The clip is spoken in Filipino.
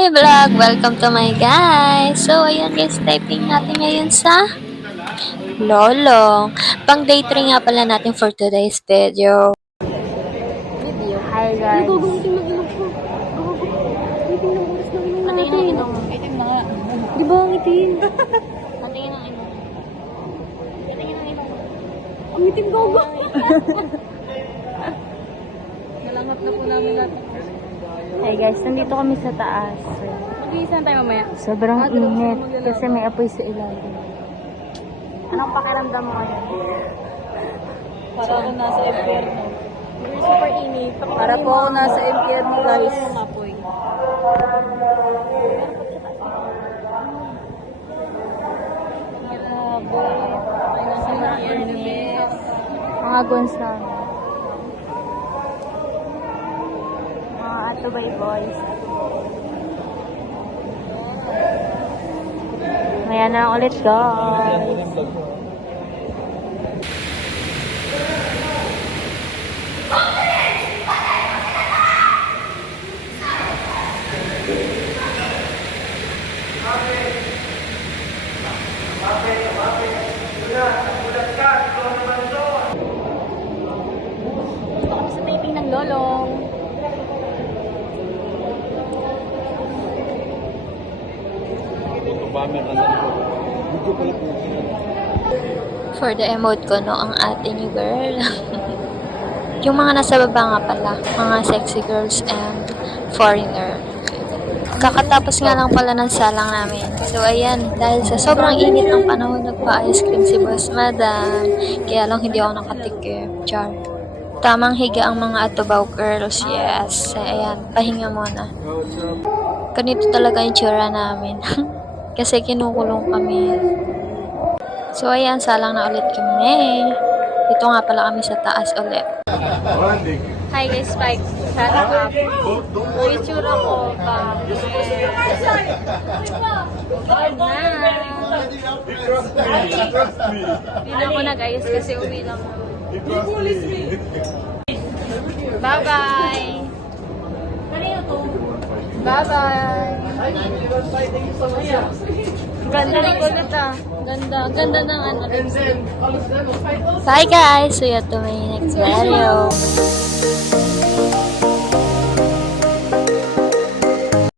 Hi vlog! Welcome to my guys! So, ayan guys, typing natin ngayon sa Lolong. Pang day 3 nga pala natin for today's video. Hi guys! Nagugumutin ng ilong ko. Itim ng oras ng ilong natin. Itim na nga. Di ba ang itim? Patingin ang ino. Patingin ang ino. Ang itim gogo. Nalanghap na po namin lahat. Hi guys, nandito kami sa taas. Mag-iisan tayo mamaya. Sobrang init kasi may apoy sa ilalim. Anong pakiramdam mo ngayon? Para ako nasa impyerno. Super init. Para po ako nasa impyerno, guys. Kapoy. Grabe. Ay, nasa impyerno, bes. Mga guns namin. Mga Atubay boys. Maya na lang ulit guys. Dito kami sa taping ng Lolong. For the emote ko, no, ang ate niyo girl. Yung mga nasa baba nga pala, mga sexy girls and foreigner. Kakatapos nga lang pala ng salang namin. So, ayan, dahil sa sobrang init ng panahon, nagpa-ice cream si Boss Madam. Kaya lang hindi ako nakatikip. Char. Tamang higa ang mga atubaw girls, yes. Ayan, pahinga muna. Ganito talaga yung tsura namin. Kasi kinukulong kami. So, ayan, salang na ulit kami. Ito nga pala kami sa taas ulit. Hi guys, Spike. Sana up. Ang itsura ko pa. Hindi na ako nag-ayos kasi uwi lang ako. Bye-bye! Bye-bye! Ganda ni Kulot ah. Ganda ng ano. Bye guys! See you to my next video.